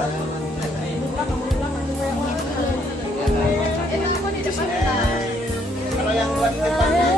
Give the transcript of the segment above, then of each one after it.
Kalau yang buat depannya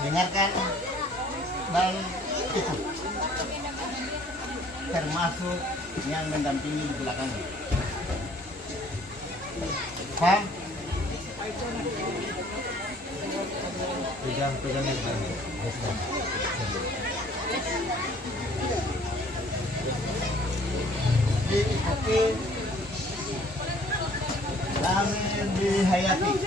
dengarkan dan itu termasuk yang mendampingi di belakang. Paham? Pegang yang baik. Diikuti Lamin dihayati.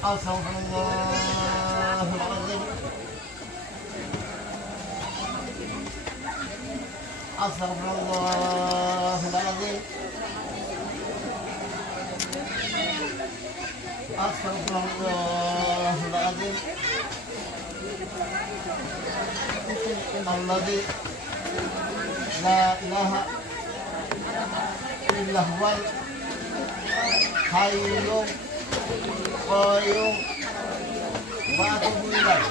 Astagfirullahaladzim. Astagfirullahaladzim. Astagfirullahaladzim. Alladzi la ilaha illa huwal hayyun qayyum wa atubu ilaih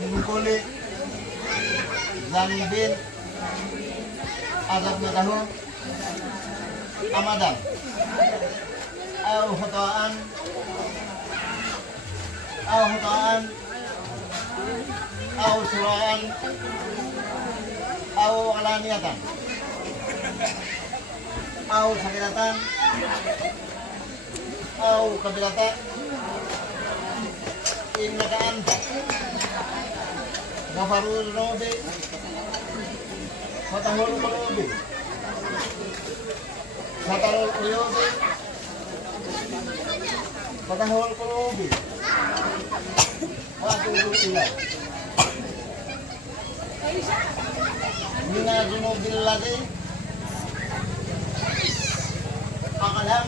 min kulli dzambin azabna lahu amadan au khata'an au sura'an au alaniyatan au sakiratan au kabiratan innaka anta ghafarul dhunubi fatahul qulubi satarul uyubi fatahul qulubi wa atubu ilaih mina dhunubil ladzi aqlam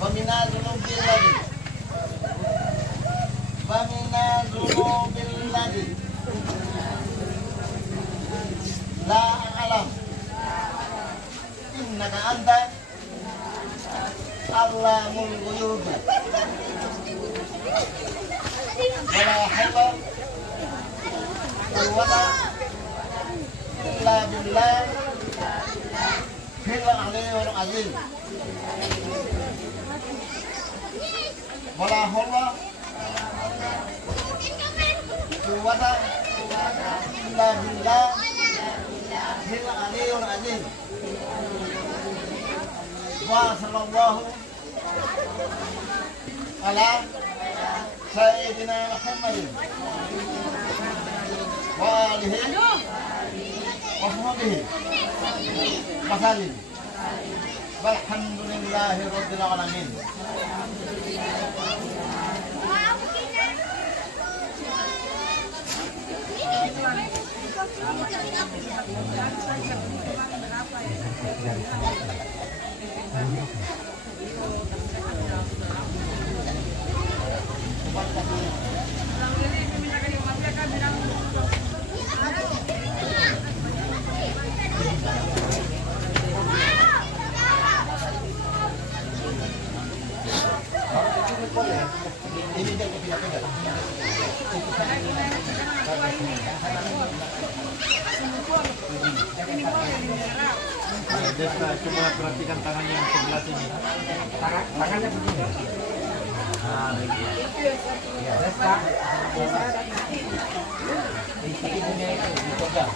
wa mina dhunubil ladzi la a'lam innaka anta allamul ghuyub wala hawla wala illa billah fil aliyyil azim wala hawla wala illa billah fil aliyyil azim wa sallallahu ala sayyidina Muhammadin wa alihi wa sahbihi wa sallim walhamdulillahi rabbil alamin. Ini dia tidak. Desta, coba perhatikan tangannya yang sebelah sini. Tangannya begini. Nah, ya, Desta. Di sini itu dipegang.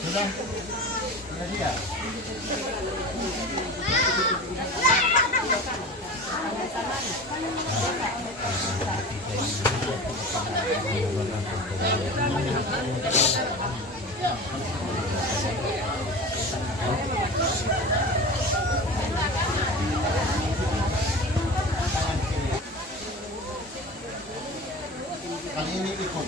Sudah siap. Kali ini ikut.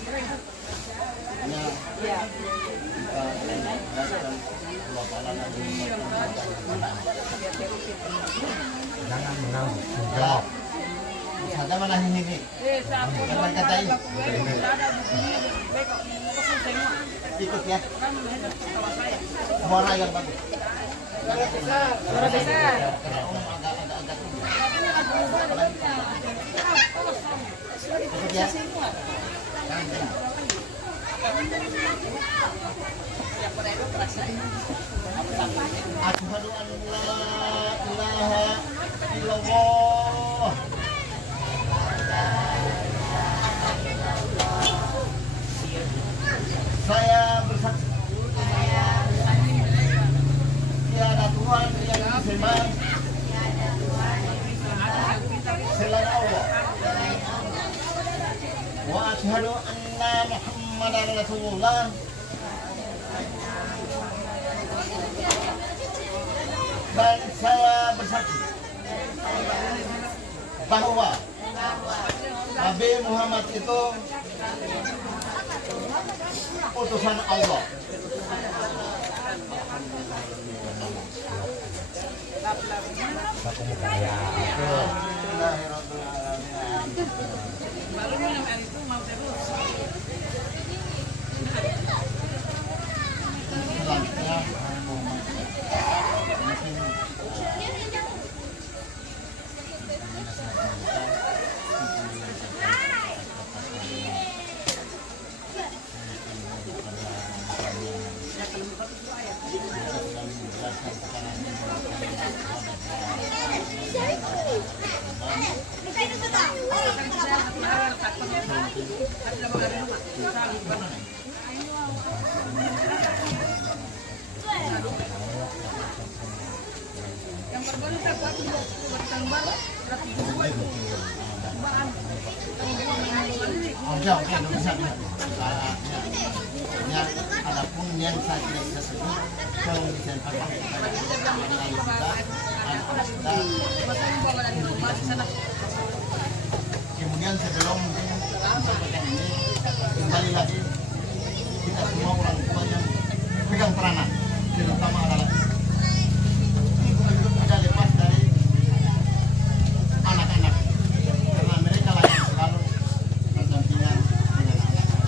Jangan menjawab. Saja mana ini? Jangan katain. Ikut ya. Suara yang bagus. Suara besar. Ikut ya. Asyhadu an la ilaha illallah. Saya bersaksi tiada Tuhan yang disembah selain Allah. Wa asyhadu anna Muhammadar Rasulullah. Dan saya bersaksi bahwa Nabi Muhammad itu utusan Allah. Selanjutnya mungkin oke, bisa. Ya, adapun yang saya tidak bisa sebut, kalau bisa pakai kemudian sebelum mungkin sampaikan ini, kembali lagi kita semua orang tua yang pegang peranan, terutama adalah ibu tidak lepas dari anak-anak, karena mereka lah yang selalu berdampingan dengan anak.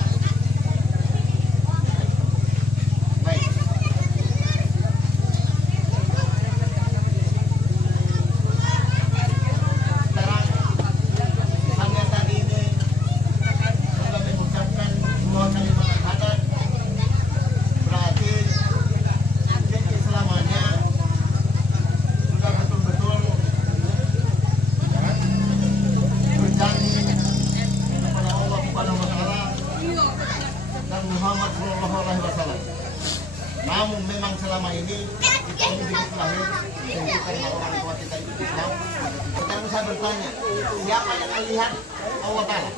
Baik. Sekarang saya tadi ini sudah mengucapkan dua kalimat syahadat, berarti keislamannya sudah betul-betul berjanji kepada Allah Subhanahu wa Ta'ala dan Muhammad Sallallahu Alaihi Wasallam. Namun memang selama ini kita ini begitu lahir tentu karena orang tua kita itu Islam. Sekarang saya bertanya, siapa yang melihat Allah Ta'ala?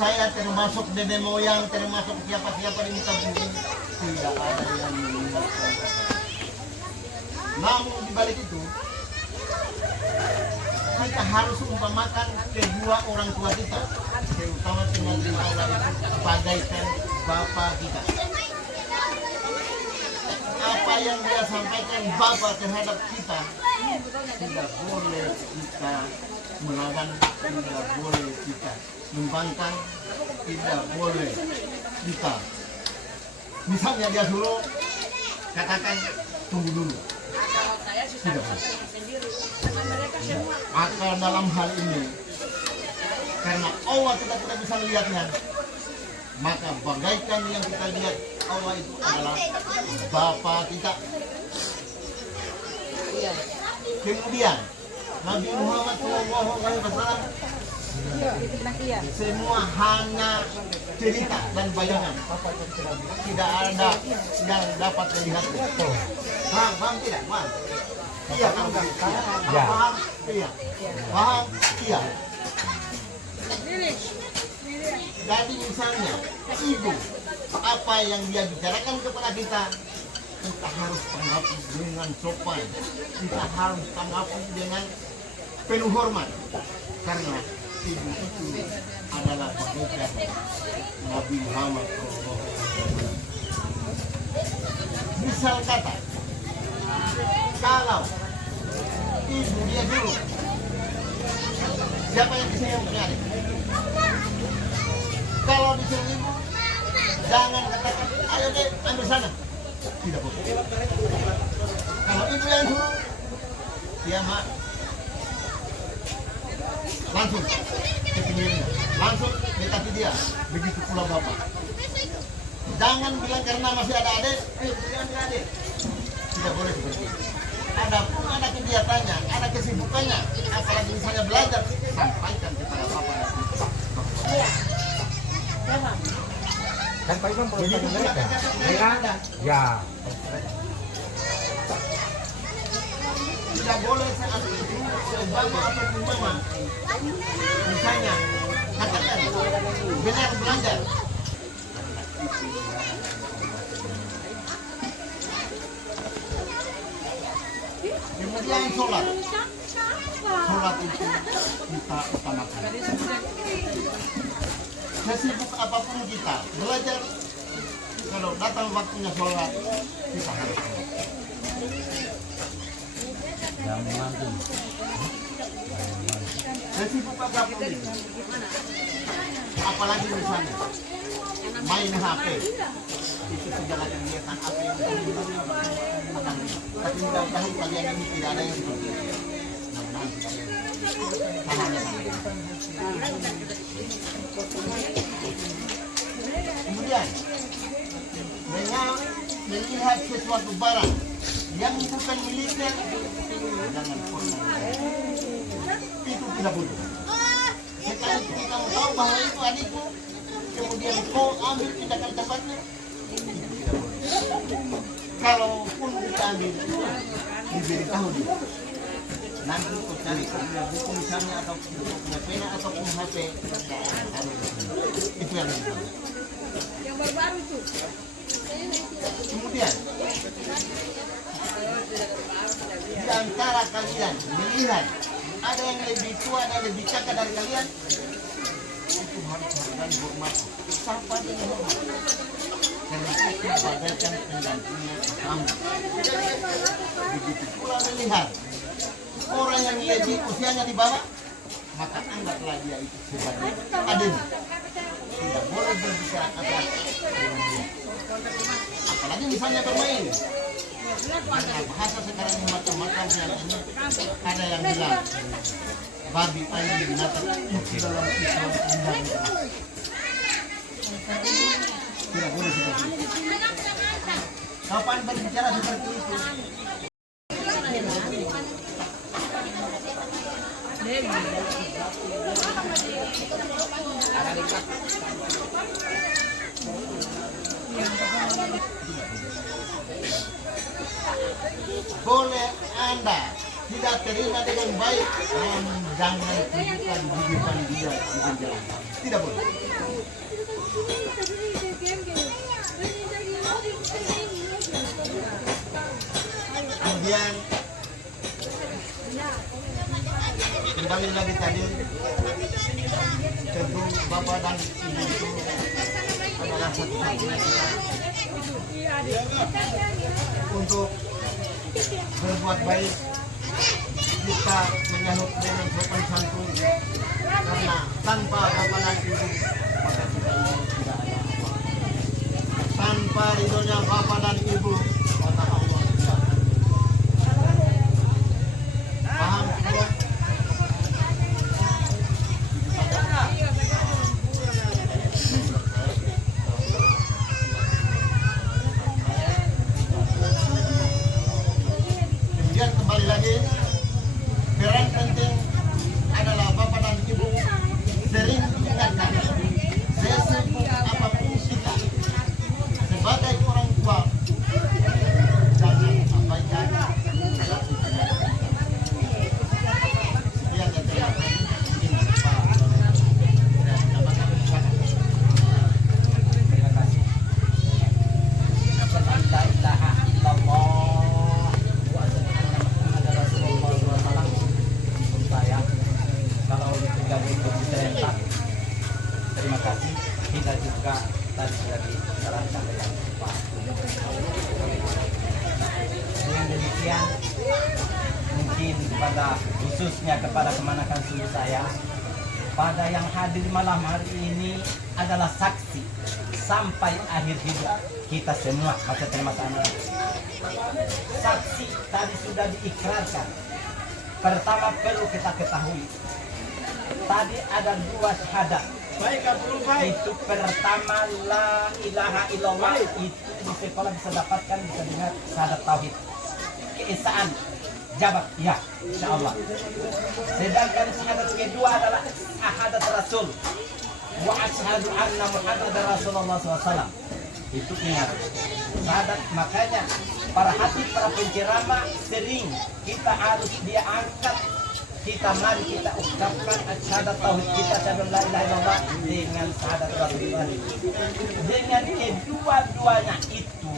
Saya termasuk nenek moyang, termasuk siapa-siapa di muka bumi, tidak ada yang melihat Allah. Namun di balik itu, kita harus umpamakan kedua orang tua kita, terutama penerima Allah itu bagaikan Bapak kita. Apa yang dia sampaikan Bapak terhadap kita, tidak boleh kita melawan, tidak boleh kita membangkang, tidak boleh kita. Misalnya dia suruh katakan tunggu dulu, tidak boleh. Maka dalam hal ini, karena Allah kita tidak bisa melihatnya, maka bagaikan yang kita lihat Allah itu adalah Bapa kita. Kemudian Nabi Muhammad SAW semua hanya cerita dan bayangan, tidak ada yang dapat melihatnya. Paham tidak? Paham? Iya kan? Iya. Paham? Iya. Paham? Iya. Jadi misalnya ibu, apa yang dia bicarakan kepada kita, kita harus tanggapi dengan sopan, kita harus tanggapi dengan penuh hormat, karena ibu itu adalah bagaikan Nabi Muhammad SAW. Misal kata, kalau ibu dia dulu, siapa yang bisa yang punya adik? Kalau disuruh ibu, jangan katakan, ayo deh ambil sana. Tidak boleh. Kalau ibu yang suruh, dia mak langsung ke pinggirnya, langsung dekati dia. Begitu pula bapak. Jangan bilang karena masih ada adik, ayo jangan ambil adik. Tidak boleh seperti itu. Adapun ada kegiatannya, ada kesibukannya, apalagi misalnya belajar, sampaikan kepada bapak dan ibu. Kan Pak Imam perlu Begitu pula mereka. kegiatan Ya. tidak boleh saat itu sebama ataupun mama, misalnya katakan benar belajar, kemudian sholat itu kita utamakan. Sesibuk apapun kita belajar, kalau datang waktunya sholat kita harus sholat. Sesibuk apapun itu. Apalagi misalnya main HP, itu segala kegiatan apa yang akan. Tapi mudah-mudahan kalian ini tidak ada yang seperti itu. Kemudian melihat sesuatu barang yang bukan miliknya, jangan pernah. Itu tidak boleh. Sekali kita tahu bahwa itu adikku, kemudian kau ambil tindakan tempatnya, itu tidak boleh. Kalaupun kita ambil, diberitahu dia. Nanti kau cari buku misalnya atau punya pena ataupun HP, itu yang dibawa. Yang baru-baru itu. Kemudian di antara kalian melihat ada yang lebih tua, ada yang lebih cakap dari kalian, itu harus dan hormat. Sapa dengan hormat. Karena itu bagaikan penggantinya kamu. Begitu pula melihat orang yang lebih usianya di bawah, maka anggaplah dia itu sebagai adik. Tidak boleh berbicara kata dengan dia. Apalagi misalnya bermain. Karena bahasa sekarang ini macam-macam yang ini ada yang bilang babi ayam binatang itu dalam Islam tidak. Tidak boleh seperti itu. Kapan berbicara seperti itu? Boleh Anda tidak terima dengan baik, namun jangan tunjukkan di depan dia di jalan. Tidak boleh. Kemudian kembali lagi tadi, tentu Bapak dan Ibu itu adalah satu-satunya kita untuk berbuat baik. Kita menyahut dengan sopan santun, karena tanpa Bapak dan Ibu maka kita ini tidak ada apa. Tanpa ridhonya Bapak dan Ibu maka Allah tidak ada. Paham tidak? Kemudian kembali lagi, peran penting adalah Bapak dan Ibu sering diingatkan, sesibuk apapun kita sebagai orang tua, jangan abaikan. Sekian yang terima kasih. Terima kasih. La ilaha illallah wa Muhammadar Rasulullah SAW. Untuk saya, kalau terjadi kebutuhan, terima kasih. Kita juga tadi sudah disarankan dengan Pak. Dengan demikian, mungkin pada khususnya kepada kemanakan suhu saya, pada yang hadir malam hari ini adalah saksi sampai akhir hidup kita semua. Maka terima kasih. Saksi tadi sudah diikrarkan. Pertama perlu kita ketahui, tadi ada dua syahadat. Itu pertama la ilaha illallah, itu di sekolah bisa dapatkan, bisa dengar syahadat tauhid. Keesaan jawab ya, insyaallah. Sedangkan syahadat kedua adalah syahadat Rasul. Wa asyhadu anna Muhammadar Rasulullah SAW. Itu ingat. Syahadat, makanya para hati, para penceramah sering kita harus dia angkat. Kita mari kita ucapkan syahadat tauhid kita, syahadat la ilaha illallah dengan syahadat Rasulullah. Dengan kedua-duanya itu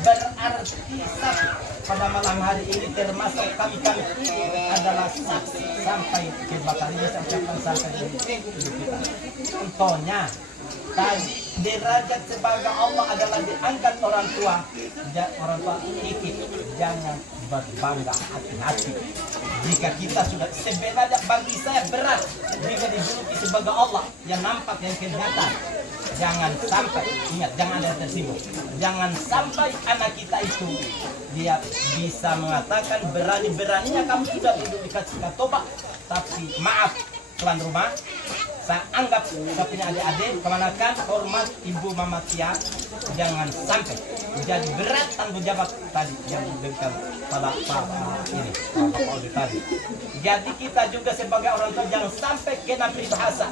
berarti satu pada malam hari ini termasuk kami ini adalah saksi sampai kebakaran ini, saya ucapkan sampai hidup kita. Contohnya tadi derajat sebagai Allah adalah diangkat orang tua. Orang tua ikut, jangan berbangga hati-hati. Jika kita sudah sebenarnya bagi saya berat jika dijuluki sebagai Allah yang nampak yang kelihatan. Jangan sampai, ingat, jangan ada tersinggung. Jangan sampai anak kita itu dia bisa mengatakan berani-beraninya kamu sudah duduk di Katoba, tapi maaf tuan rumah, saya anggap saya punya adik-adik kemanakan hormat ibu mama Tia, jangan sampai jadi berat tanggung jawab tadi yang diberikan pada ini Bapak Odi tadi. Jadi kita juga sebagai orang tua jangan sampai kena peribahasa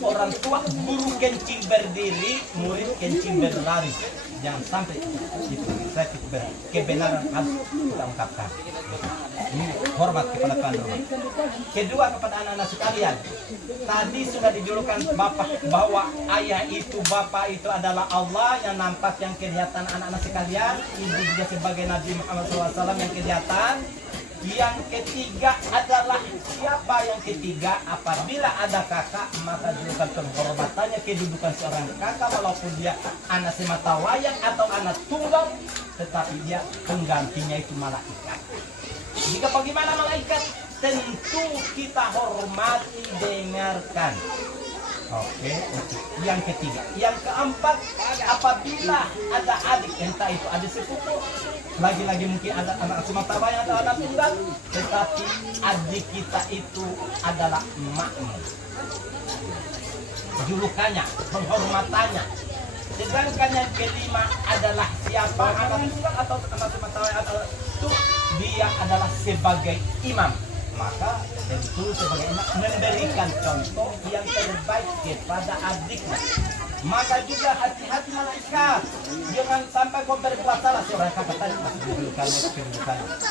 orang tua guru kencing berdiri, murid kencing berlari. Jangan sampai itu. Saya kebenaran harus kita ungkapkan. Ini hormat kepada tuan rumah. Kedua, kepada anak-anak sekalian, tadi sudah dijulukan bapak bahwa ayah itu, bapak itu adalah Allah yang nampak yang kelihatan anak-anak sekalian. Ibu juga sebagai Nabi Muhammad SAW yang kelihatan. Yang ketiga adalah siapa yang ketiga? Apabila ada kakak, maka julukan penghormatannya kedudukan seorang kakak walaupun dia anak semata wayang atau anak tunggal, tetapi dia penggantinya itu malaikat. Jika bagaimana malaikat, tentu kita hormati, dengarkan. Oke, yang ketiga. Yang keempat, apabila ada adik, entah itu adik sepupu, lagi-lagi mungkin ada anak semata wayang atau anak tunggal, tetapi adik kita itu adalah makmum. Julukannya, penghormatannya. Sedangkan yang kelima adalah siapa anak tunggal atau anak semata wayang atau itu, dia adalah sebagai imam. Maka tentu sebagai imam memberikan contoh yang terbaik kepada adiknya. Maka juga hati-hati malaikat, jangan sampai kau berbuat salah. Seorang kakak tadi kedudukannya.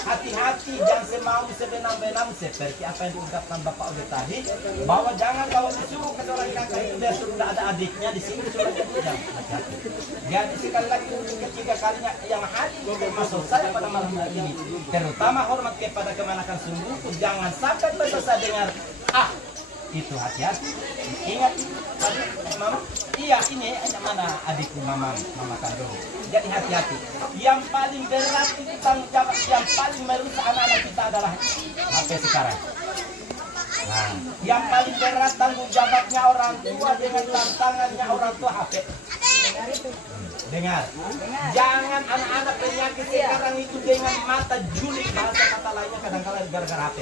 Hati-hati, jangan semau sebenang-benang seperti apa yang diungkapkan Bapak Odi tadi, bahwa jangan kalau disuruh ke seorang kakak itu dia sudah ada adiknya di sini sudah jangan hati-hati. Jadi sekali lagi ketiga kalinya yang hadir termasuk saya pada malam hari ini, terutama hormat kepada kemanakan sungguh, jangan sampai saya dengar itu hati-hati. Ingat tadi mama, iya ini mana adikku mama kandung. Jadi hati-hati. Yang paling berat itu tanggung jawab yang paling merusak anak-anak kita adalah HP sekarang. Nah, yang paling berat tanggung jawabnya orang tua dengan tantangannya orang tua HP. Dengar. Jangan anak-anak penyakit sekarang itu dengan mata juli, bahasa kata lainnya kadang-kadang gara-gara HP.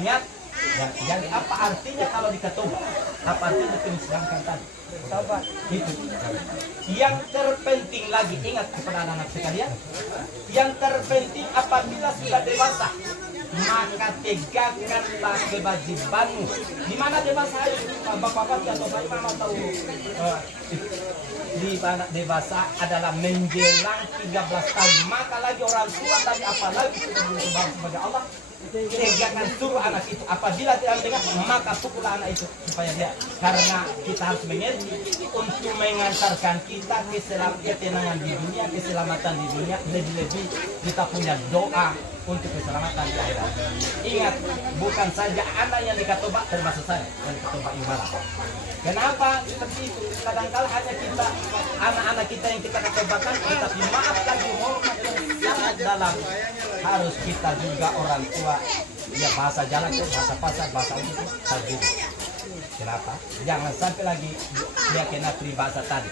Ingat. Ya, jadi apa artinya kalau diketoba? Apa artinya disedangkan tadi? Tobat. Itu. Yang terpenting lagi, ingat kepada anak-anak sekalian, yang terpenting apabila sudah dewasa, maka tegakkanlah kewajibanmu. Di mana dewasa itu? Bapak-bapak atau bapak atau di mana dewasa adalah menjelang 13 tahun. Maka lagi orang tua tadi apalagi sudah bersembah sebagai Allah, tegakkan suruh anak itu. Apabila tidak dengar, maka pukullah anak itu supaya dia, karena kita harus mengerti untuk mengantarkan kita ketenangan di dunia, keselamatan di dunia, lebih-lebih kita punya doa untuk keselamatan di akhirat. Ingat, bukan saja anak yang dikatoba, termasuk saya yang dikatoba ibadah. Kenapa seperti itu? Kadang-kadang hanya kita, anak-anak kita yang kita katobakan, tetapi maaf lagi hormat yang sangat dalam. Harus kita juga orang tua, ya bahasa jalan, bahasa pasar, bahasa itu saja. Kenapa? Jangan sampai lagi dia kena peribahasa tadi.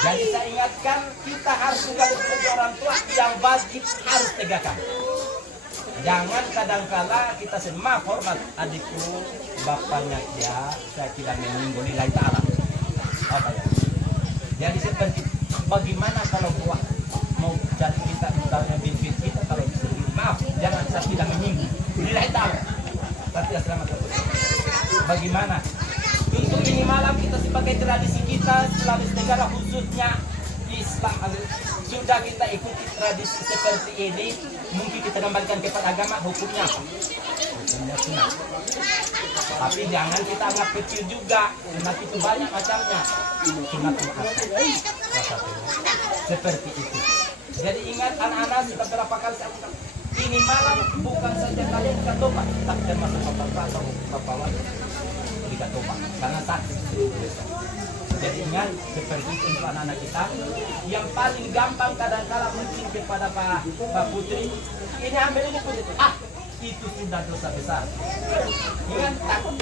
Jadi saya ingatkan, kita harus juga sebagai orang tua yang wajib harus tegakkan. Jangan kadang-kala kita semua hormat adikku, bapaknya dia, saya tidak menyinggung nilai ta'ala. Apa ya? Jadi seperti bagaimana kalau buat mau jadi kita misalnya bintik kita kalau disebut maaf, jangan saya tidak menyinggung nilai ta'ala. Tapi tidak selamat. Bagaimana? Untuk ini malam kita sebagai tradisi kita Sulawesi Tenggara khususnya Islam, sudah kita ikuti tradisi seperti ini, mungkin kita kembalikan kepada agama, hukumnya apa? Hukumnya sunat. Tapi jangan kita anggap kecil juga, sunat itu banyak macamnya. Sunat seperti itu. Jadi ingat anak-anak, kita berapa kali saya ucap, ini malam bukan saja kalian dikatoba, tapi termasuk bapak atau bapak wali dikatoba, karena saksi. Jadi ingat, seperti itu untuk anak-anak kita. Yang paling gampang kadang-kala mungkin kepada Pak Putri, ini ambil ini pun itu. Itu sudah dosa besar. Ingat, takut?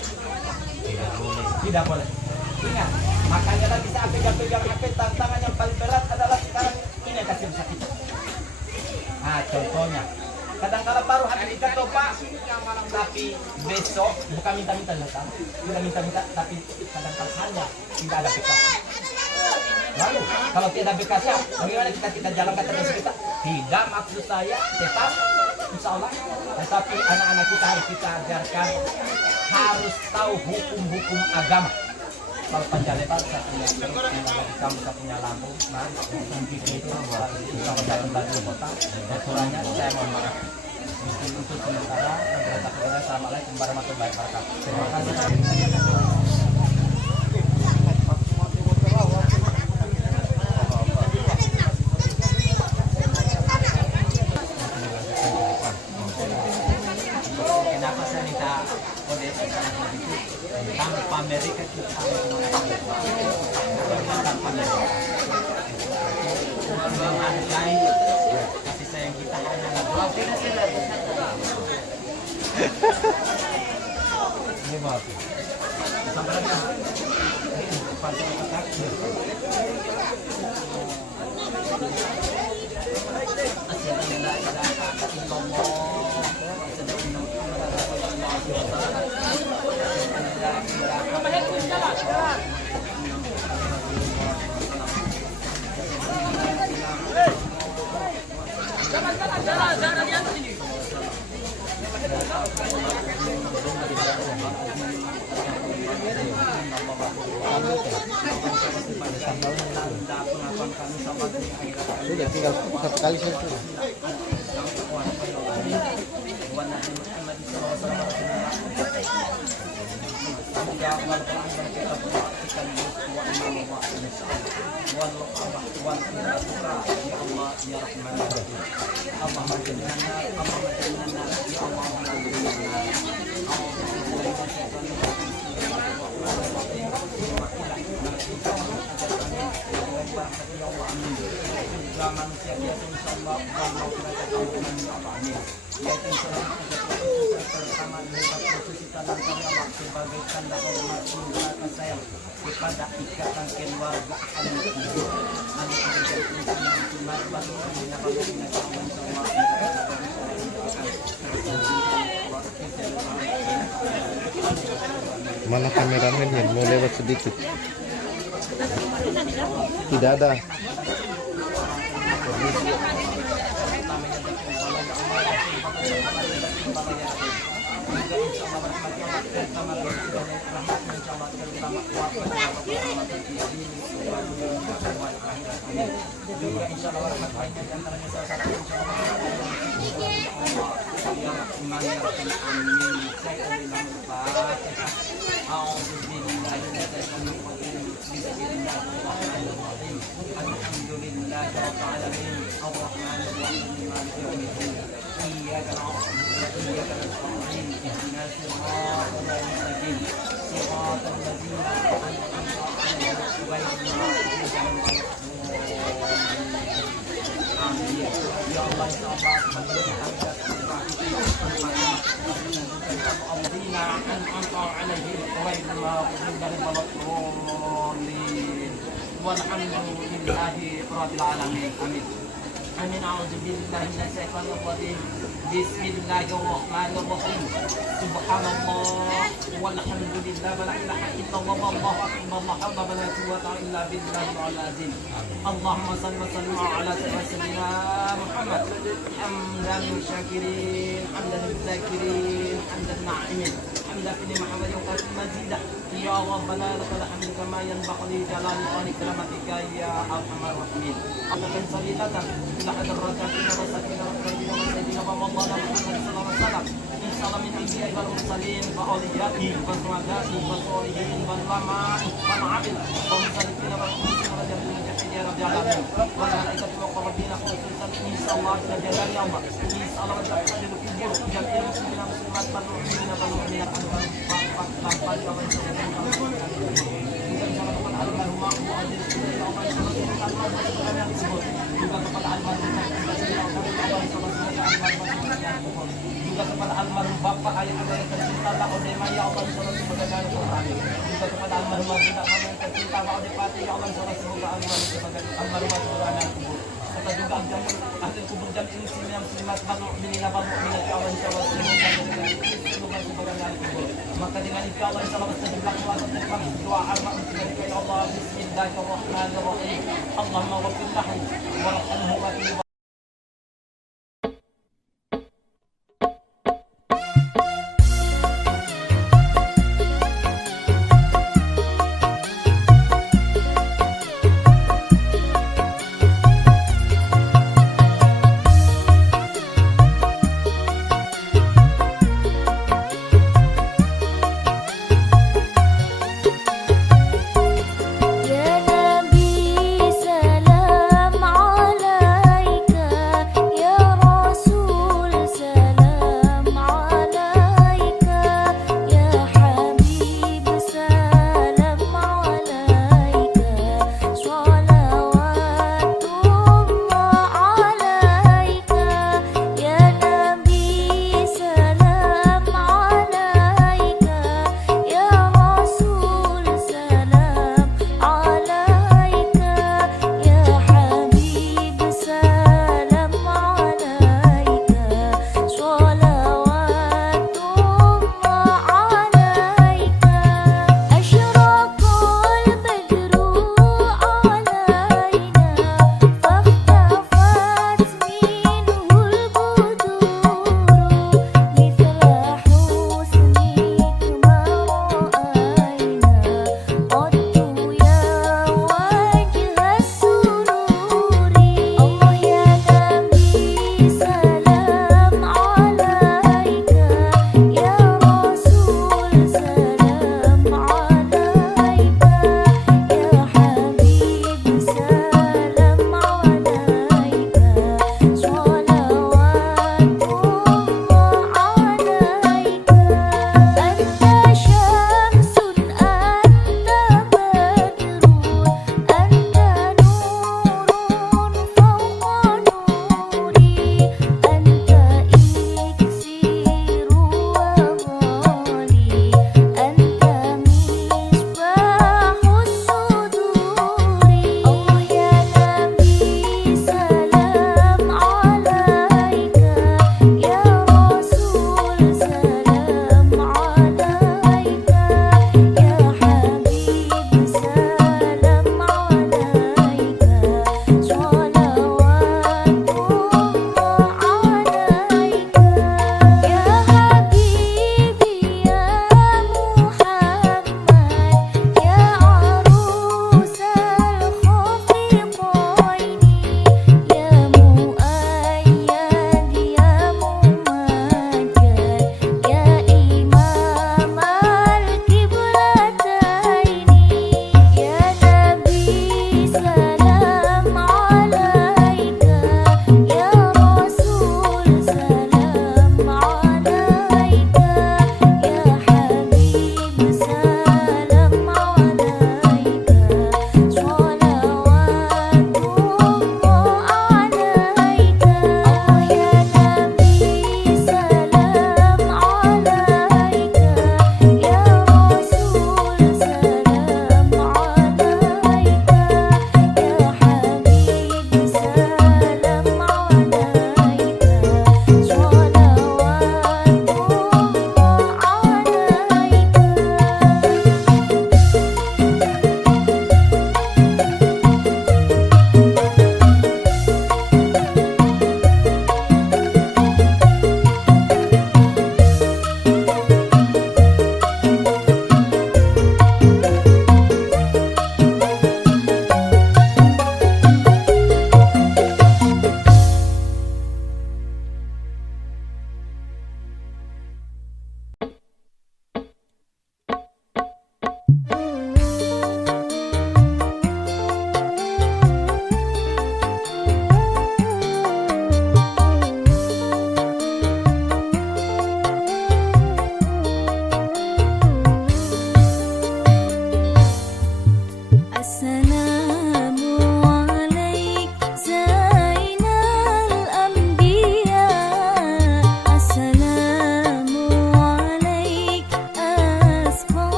Tidak boleh. Ingat, makanya lagi saya pegang-pegang HP, tantangan yang paling berat adalah sekarang ini kasih sakit. Contohnya, kadang-kala baru hati kita topa, tapi besok bukan minta-minta datang, tidak minta-minta, tapi kadang-kala hanya tidak ada bekas. Lalu kalau tidak bekasnya, bagaimana kita jalankan terus kita? Tidak, maksud saya tetap, insya Allah. Tetapi anak-anak kita harus kita ajarkan harus tahu hukum-hukum agama. Kalau panjang lebar saya punya kamu punya lampu, mungkin itu kalau datang dari kota, aturannya saya mohon maaf. Mungkin untuk sementara, assalamualaikum warahmatullahi wabarakatuh. Terima kasih. Kenapa saya minta kode tanpa Amerika kita tanpa Amerika menghargai kasih sayang kita hanya ini maaf sampai Sudah tinggal satu kali saja. manusia biasa insyaallah pertama lewat posisi tangan Allah sebagai tanda hormat dan sayang kepada ikatan keluarga anak ibu Mana kameramennya? Mau lewat sedikit. Tidak ada. Amin. A'udzubillahi minasyaitonir rajim. Bismillahirrahmanirrahim. Subhanallah walhamdulillah wa la ilaha illallah wallahu akbar wa la quwwata illa billahil azim. Allahumma shalli wa sallim ala sayyidina Muhammad. Hamdan syakirin, hamdan zakirin, hamdan na'imin. Hamdan fi Muhammad wa mazidah. Ya Rabbana lakal hamdu kama yanbaghi li jalali wajhika ya arhamar rahimin. Akan salilatan ila hadratin rasulina wa sayyidina Muhammad sallallahu alaihi wasallam. Insyaallah min anbiya'i wal mursalin wa awliya'i wa syuhada'i wa sholihin wa ulama'i wa ma'abid wa musallina wa mu'minin wa jami'il radhiyallahu wa malaikatu wa qarabina khususan insyaallah ila jalali Allah. Insyaallah wa ta'ala kubur jami'il muslimina muslimat wa mu'minina wa mu'minat tanpa Allahumma bina kami tercinta ma'adipati ya Allah surah semoga Allah sebagai al-marwah surah al-kubur serta juga ahli kubur dan ini yang selimat makhluk minina minat ya Allah insya Allah semoga sebagai ahli kubur maka dengan itu Allah insya Allah sejumlah kuasa terima doa arma untuk ya Allah bismillahirrahmanirrahim Allahumma ghafir lahu warhamhu wa tib Ya Nabi salam alaika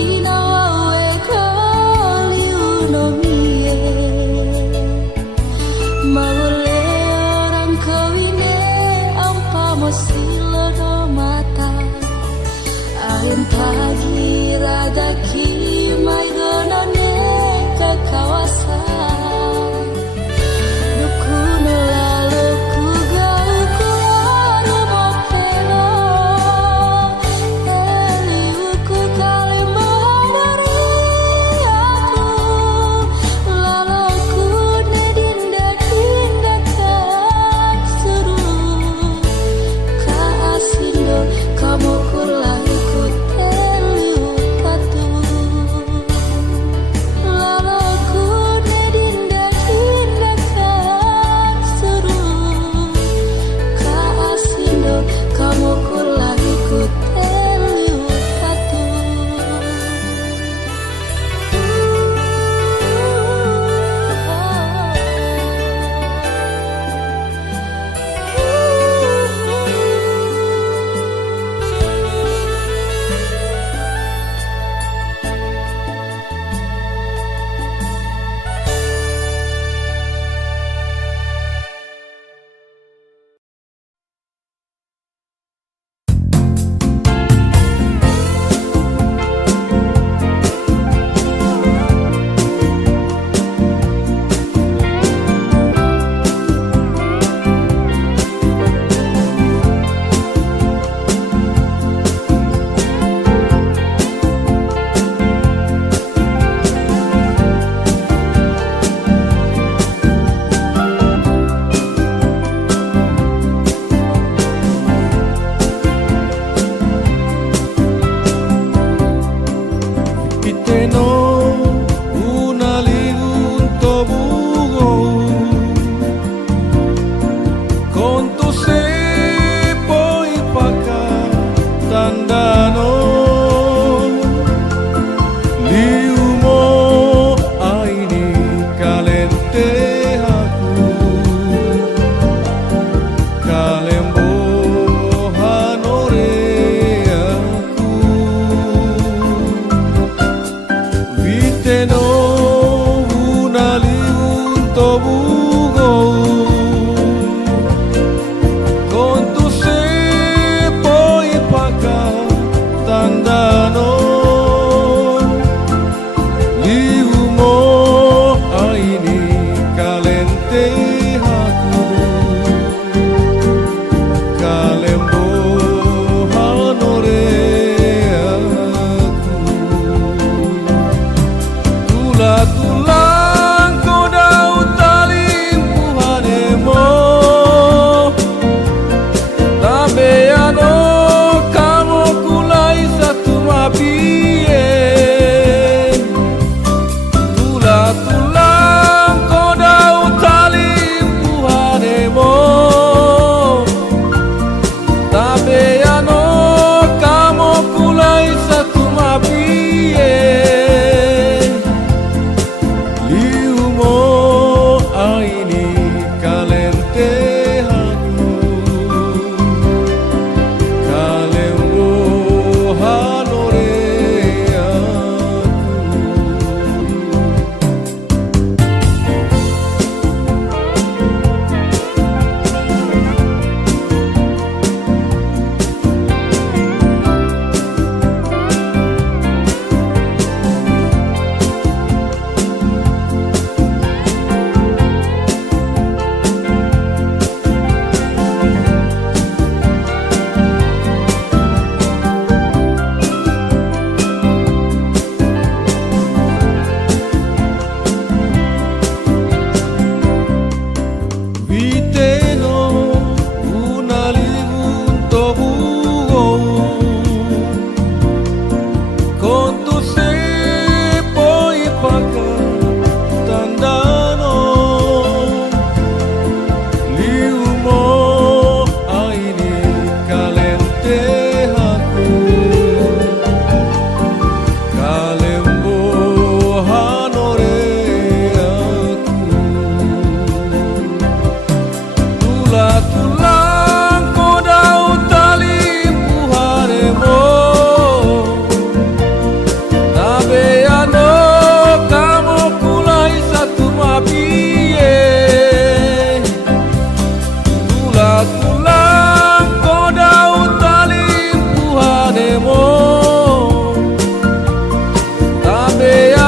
ina wawe kali unomie Maule orang kawine ampa mosilo no mata Ahin tagi radaki mai gonane ke kawasan Dukuno lalu ku gau ku haru mokelo Eli uku kali mahadari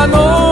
no